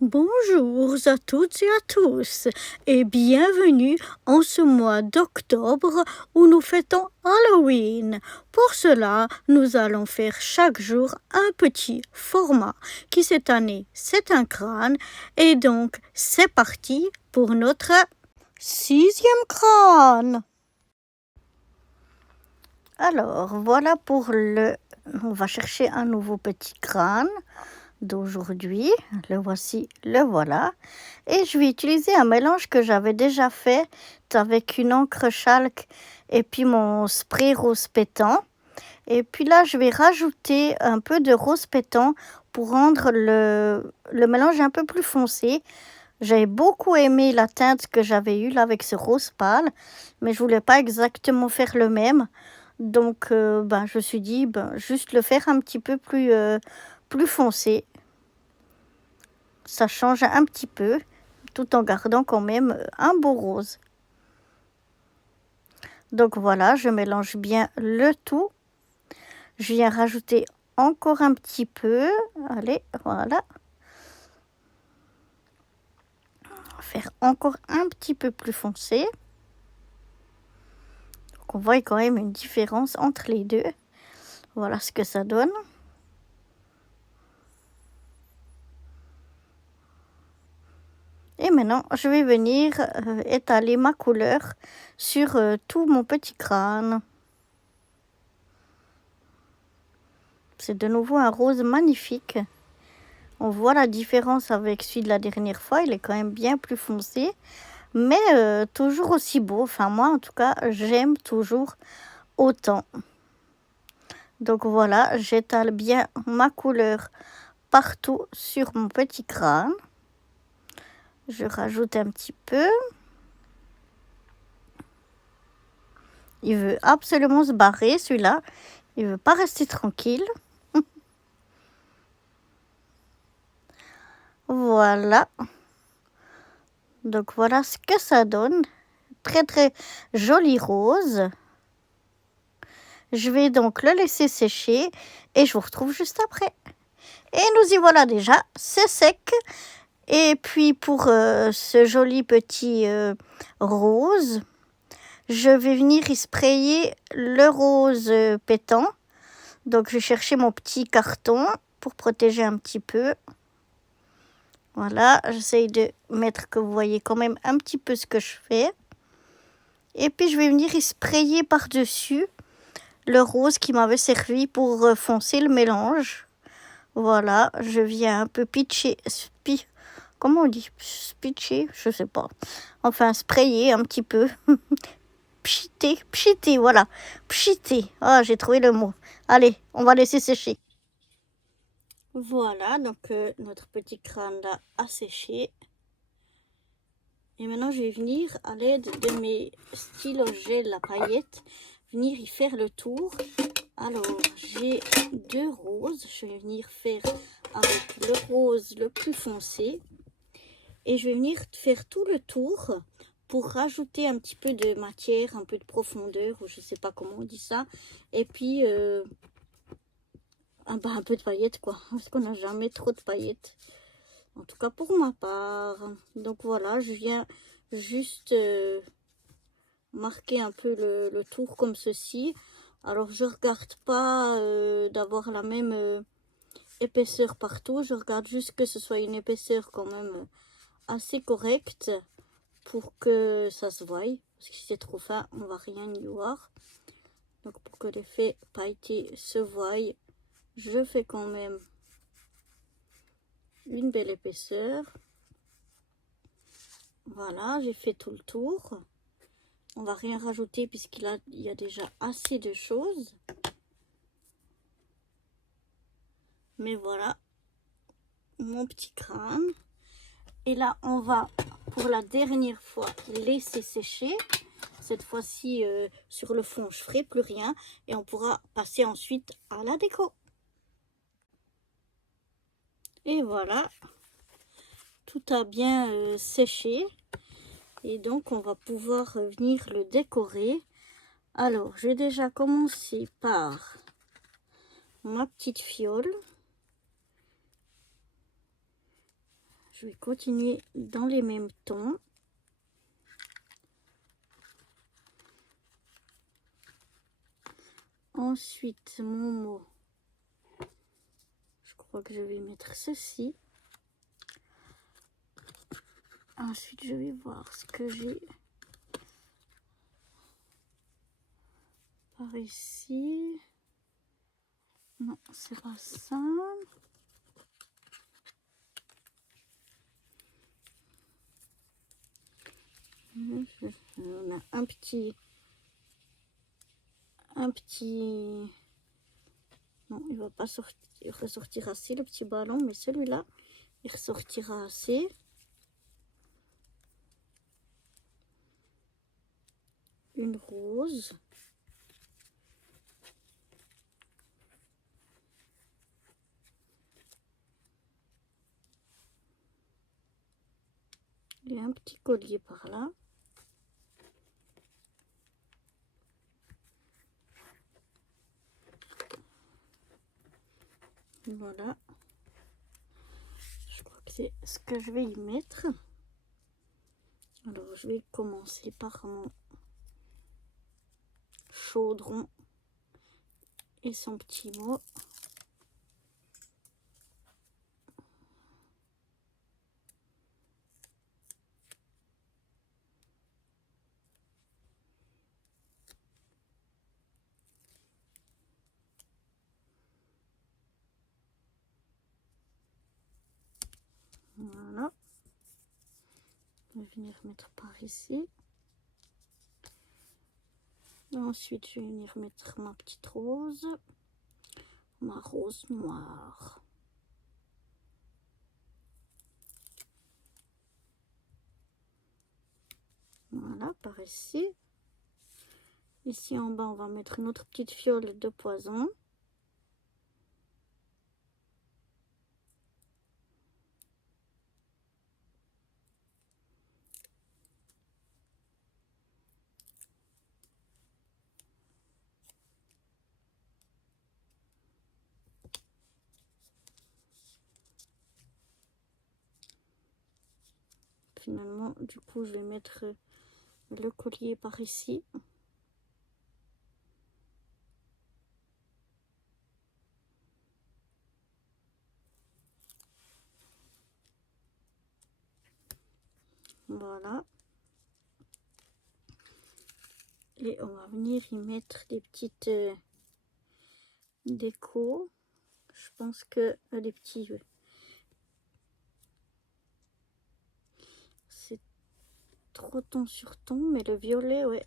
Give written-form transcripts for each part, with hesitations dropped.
Bonjour à toutes et à tous et bienvenue en ce mois d'octobre où nous fêtons Halloween. Pour cela, nous allons faire chaque jour un petit format qui cette année c'est un crâne et donc c'est parti pour notre 6e crâne. Alors voilà on va chercher un nouveau petit crâne d'aujourd'hui, le voici, le voilà, et je vais utiliser un mélange que j'avais déjà fait avec une encre chalk et puis mon spray rose pétant, et puis là je vais rajouter un peu de rose pétant pour rendre le mélange un peu plus foncé. J'avais beaucoup aimé la teinte que j'avais eue là avec ce rose pâle, mais je voulais pas exactement faire le même, donc je me suis dit juste le faire un petit peu plus foncé. Ça change un petit peu, tout en gardant quand même un beau rose. Donc voilà, je mélange bien le tout. Je viens rajouter encore un petit peu. Allez, voilà. Faire encore un petit peu plus foncé. Donc on voit quand même une différence entre les deux. Voilà ce que ça donne. Et maintenant, je vais venir étaler ma couleur sur tout mon petit crâne. C'est de nouveau un rose magnifique. On voit la différence avec celui de la dernière fois. Il est quand même bien plus foncé, mais toujours aussi beau. Enfin, moi, en tout cas, j'aime toujours autant. Donc voilà, j'étale bien ma couleur partout sur mon petit crâne. Je rajoute un petit peu. Il veut absolument se barrer, celui-là. Il veut pas rester tranquille. Voilà. Donc voilà ce que ça donne. Très très joli rose. Je vais donc le laisser sécher et je vous retrouve juste après. Et nous y voilà déjà, c'est sec. Et puis pour ce joli petit rose, je vais venir y sprayer le rose pétant. Donc je vais chercher mon petit carton pour protéger un petit peu. Voilà, j'essaye de mettre que vous voyez quand même un petit peu ce que je fais. Et puis je vais venir y sprayer par-dessus le rose qui m'avait servi pour foncer le mélange. Voilà, je viens un peu pitcher, comment on dit, pitcher, je sais pas. Enfin, sprayer un petit peu. Pchiter, voilà. Pchiter. Ah, j'ai trouvé le mot. Allez, on va laisser sécher. Voilà, donc notre petit crâne là a séché. Et maintenant, je vais venir à l'aide de mes stylos gel à paillettes, venir y faire le tour. Alors, j'ai 2 roses. Je vais venir faire avec le rose le plus foncé. Et je vais venir faire tout le tour pour rajouter un petit peu de matière, un peu de profondeur, ou je ne sais pas comment on dit ça. Et puis, un peu de paillettes, quoi. Parce qu'on n'a jamais trop de paillettes. En tout cas, pour ma part. Donc voilà, je viens juste marquer un peu le tour comme ceci. Alors je regarde pas d'avoir la même épaisseur partout, je regarde juste que ce soit une épaisseur quand même assez correcte pour que ça se voie, parce que si c'est trop fin on va rien y voir. Donc pour que l'effet pailleté se voie, je fais quand même une belle épaisseur. Voilà, j'ai fait tout le tour. On va rien rajouter puisqu'il y a déjà assez de choses. Mais voilà, mon petit crâne. Et là, on va, pour la dernière fois, laisser sécher. Cette fois-ci, sur le fond, je ne ferai plus rien. Et on pourra passer ensuite à la déco. Et voilà, tout a bien séché. Et donc, on va pouvoir venir le décorer. Alors, je vais déjà commencer par ma petite fiole. Je vais continuer dans les mêmes tons. Ensuite, mon mot, je crois que je vais mettre ceci. Ensuite, je vais voir ce que j'ai par ici. Non, c'est pas ça. On a un petit... Non, il va pas sortir, il ressortir assez le petit ballon, mais celui-là, il ressortira assez. Une rose. Il y a un petit collier par là. Voilà. Je crois que c'est ce que je vais y mettre. Alors, je vais commencer par mon chaudron et son petit mot. Voilà. Je vais venir mettre par ici. Ensuite, je vais venir mettre ma petite rose. Ma rose noire. Voilà, par ici. Ici en bas, on va mettre notre petite fiole de poison. Finalement, du coup, je vais mettre le collier par ici. Voilà. Et on va venir y mettre des petites déco. Je pense que des petits... c'est trop ton sur ton, mais le violet, ouais.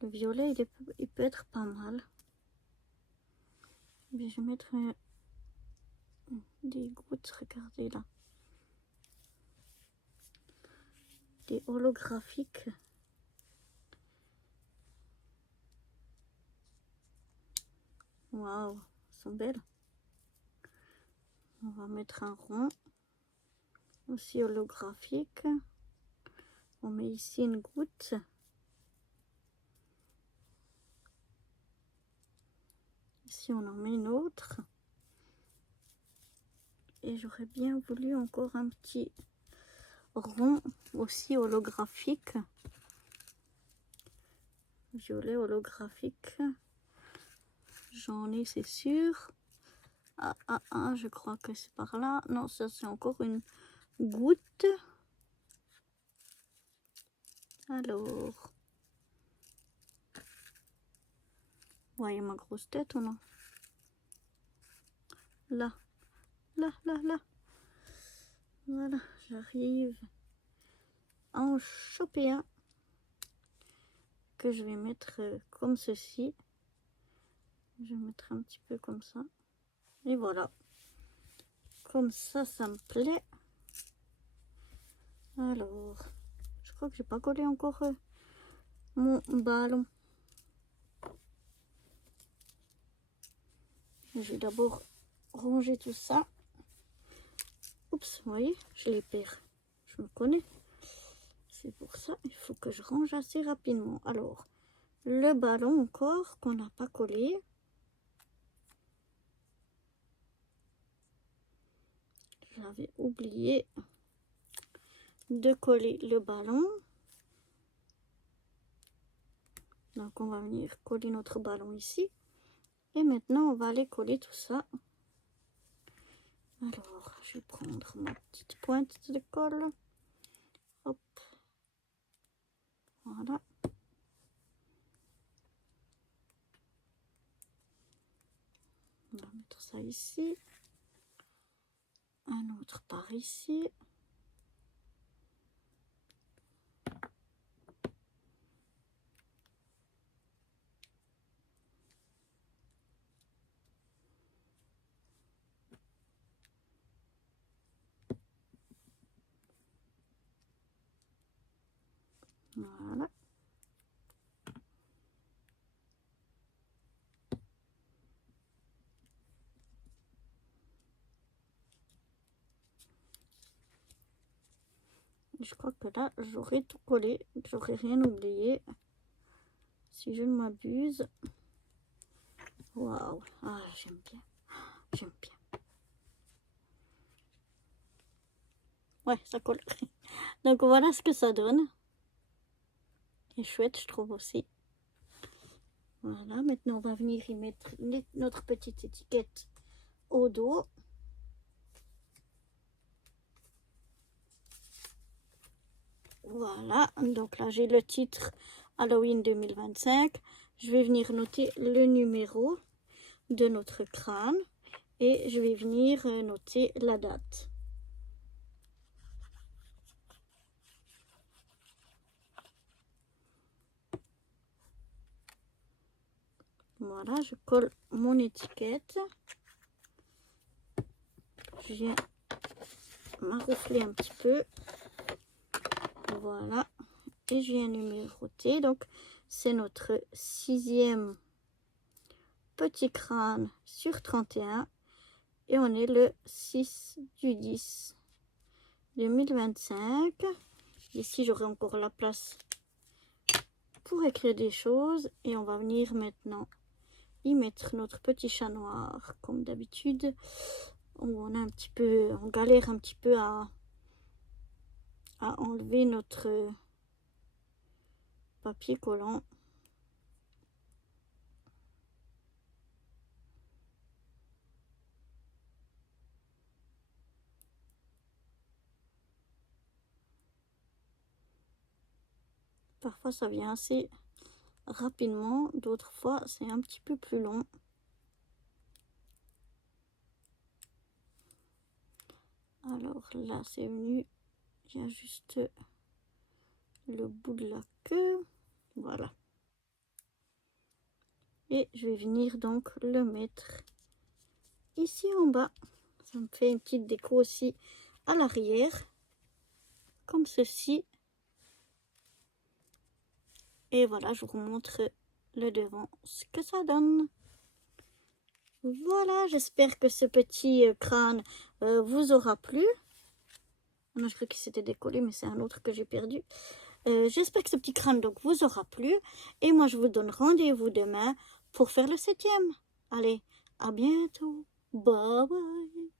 Le violet, il peut être pas mal. Mais je vais mettre des gouttes, regardez là. Des holographiques. Waouh, elles sont belles. On va mettre un rond. Aussi holographique. On met ici une goutte. Ici, on en met une autre. Et j'aurais bien voulu encore un petit rond aussi holographique. Violet holographique. J'en ai, c'est sûr. Je crois que c'est par là. Non, ça c'est encore une goutte. Alors. Vous voyez ma grosse tête ou non? Là. Là. Voilà, j'arrive à en choper un que je vais mettre comme ceci. Je vais mettre un petit peu comme ça. Et voilà. Comme ça, ça me plaît. Alors, je crois que j'ai pas collé encore mon ballon. Je vais d'abord ranger tout ça. Oups, vous voyez, je les perds. Je me connais. C'est pour ça, il faut que je range assez rapidement. Alors, le ballon encore qu'on n'a pas collé. J'avais oublié de coller le ballon. Donc on va venir coller notre ballon ici. Et maintenant on va aller coller tout ça. Alors je vais prendre ma petite pointe de colle. Hop. Voilà. On va mettre ça ici. Un autre par ici. Voilà. Je crois que là, j'aurai tout collé. J'aurai rien oublié. Si je ne m'abuse. Waouh. Ah, j'aime bien. J'aime bien. Ouais, ça colle. Donc voilà ce que ça donne. C'est chouette, je trouve aussi. Voilà, maintenant on va venir y mettre notre petite étiquette au dos. Voilà, donc là j'ai le titre Halloween 2025. Je vais venir noter le numéro de notre crâne et je vais venir noter la date. Voilà, je colle mon étiquette. Je viens m'arroufler un petit peu. Voilà. Et je viens numéroter. Donc, c'est notre 6e petit crâne sur 31. Et on est le 6 du 10 2025. Ici, j'aurai encore la place pour écrire des choses. Et on va venir maintenant y mettre notre petit chat noir. Comme d'habitude, on a un petit peu, on galère un petit peu à enlever notre papier collant. Parfois ça vient assez rapidement, d'autres fois c'est un petit peu plus long. Alors là c'est venu, il y a juste le bout de la queue, voilà. Et je vais venir donc le mettre ici en bas. Ça me fait une petite déco aussi à l'arrière, comme ceci. Et voilà, je vous montre le devant, ce que ça donne. Voilà, j'espère que ce petit crâne vous aura plu. Non, je crois qu'il s'était décollé, mais c'est un autre que j'ai perdu. J'espère que ce petit crâne donc vous aura plu. Et moi, je vous donne rendez-vous demain pour faire le 7e. Allez, à bientôt. Bye bye.